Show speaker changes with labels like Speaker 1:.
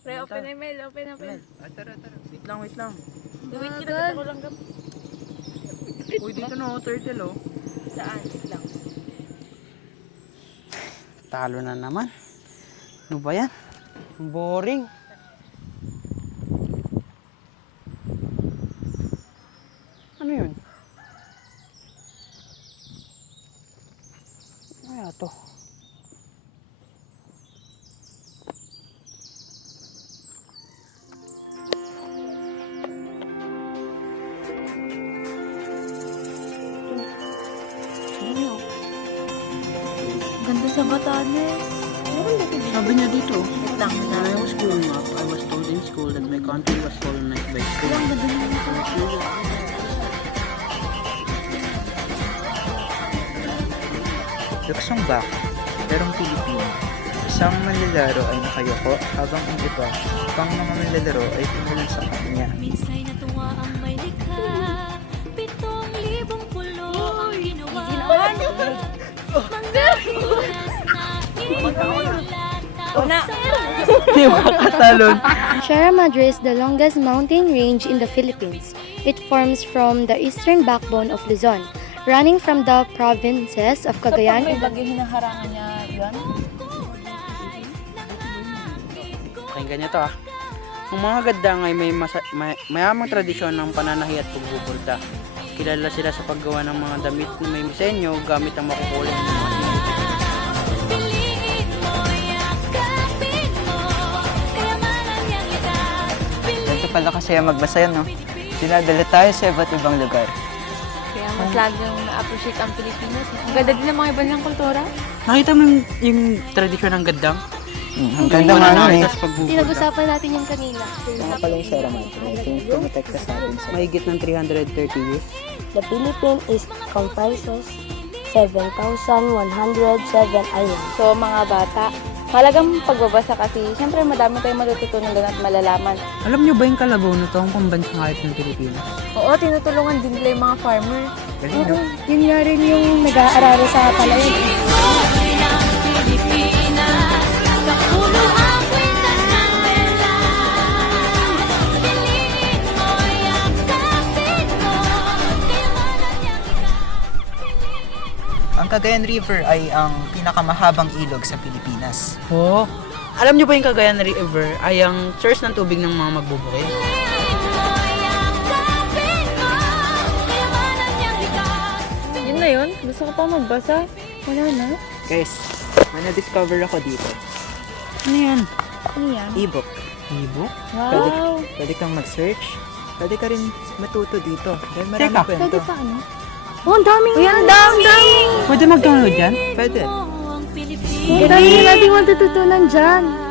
Speaker 1: Pre, open ML, open.
Speaker 2: Tara.
Speaker 3: Wait lang.
Speaker 1: Wait kita kasi ko lang gam.
Speaker 3: Uy, dito na turtle oh.
Speaker 1: Saan? Wait lang.
Speaker 3: Talo na naman. Ano ba yan? Boring. Ano yun? Ano kaya to?
Speaker 1: Ganda sa Batanes.
Speaker 3: Sabi niya dito.
Speaker 1: Wait lang.
Speaker 3: When I was growing up, I was told in school that my country was colonized by Spain.
Speaker 1: Ang ganda na dito.
Speaker 2: Luksong baka, perong Pilipino. Isang manlalaro ay nakayoko habang ang iba pang mga manlalaro ay tumulan sa kanya.
Speaker 4: Minsay natuwa ang may likha, 7,000 pulo ang ginawa. Mga oras na
Speaker 3: Di ba katalon?
Speaker 5: Sierra Madre is the longest mountain range in the Philippines. It forms from the eastern backbone of Luzon, running from the provinces of
Speaker 1: Pag
Speaker 5: Cagayan
Speaker 1: may
Speaker 5: and
Speaker 1: bagyo hinaharangan niya yun?
Speaker 3: Pakinggan niyo to ah. Ang mga gadang ay mayamang tradisyon ng pananahi at pagbubulta. Kilala sila sa paggawa ng mga damit na may disenyo gamit ang makukulay ng mga singit.
Speaker 4: piliin mo, yakapin mo, kayamanan niyang likas.
Speaker 2: Ganito pala kasi magbasa yan, no? Dinadala tayo sa iba't ibang lugar.
Speaker 1: Kaya mas laging na-appreciate ang Pilipinas. Ang ganda din ng mga ibang kultura.
Speaker 3: Nakita mo yung tradisyon ng gadang?
Speaker 2: Ang ganda nga nun eh.
Speaker 3: Tapos pagbubulta.
Speaker 5: Pinag-usapan natin yan kanina.
Speaker 2: Mga pala yung Sierra Madre. Ito yung tumotekta sa atin sa
Speaker 3: Mahigit ng 330 years.
Speaker 6: The Philippines is comprises 7,107 islands.
Speaker 1: So mga bata, malagang pagbabasa kasi syempre madami tayong matututunan doon at malalaman.
Speaker 3: Alam niyo ba yung Kalabaw na to ang pambansang hayop ng Pilipinas?
Speaker 1: Oo, tinutulungan din nila yung mga farmer.
Speaker 2: galing, no?
Speaker 5: Yun nga rin yung nag-aararo sa palayan.
Speaker 4: Pilipinas, kapulo ang kwintas ng perlas. Piliin mo, yakapin mo, kayamanan niyang likas.
Speaker 2: Ang Cagayan River ay ang pinakamahabang ilog sa Pilipinas.
Speaker 3: Oo. Alam niyo ba yung Cagayan River ay ang source ng tubig ng mga magbubukid?
Speaker 4: Piliin mo, yakapin mo, kayamanan niyang likas.
Speaker 1: Yun na yun. Gusto ko pa magbasa. Wala na.
Speaker 2: Guys, may na-discover ako dito.
Speaker 3: Ano yan?
Speaker 1: Ano yan?
Speaker 2: E-book.
Speaker 3: Ibo?
Speaker 2: Pwede kang mag-search. Pwede ka rin matuto dito. Dahil marami
Speaker 3: Teka,
Speaker 2: kwento.
Speaker 5: Paano? Oh, ang daming
Speaker 1: Uy, ang dami!
Speaker 3: Pwede mag-download yan?
Speaker 2: Pwede.
Speaker 4: Ang Pilipinas.
Speaker 5: Ang dami nating matututunan dyan.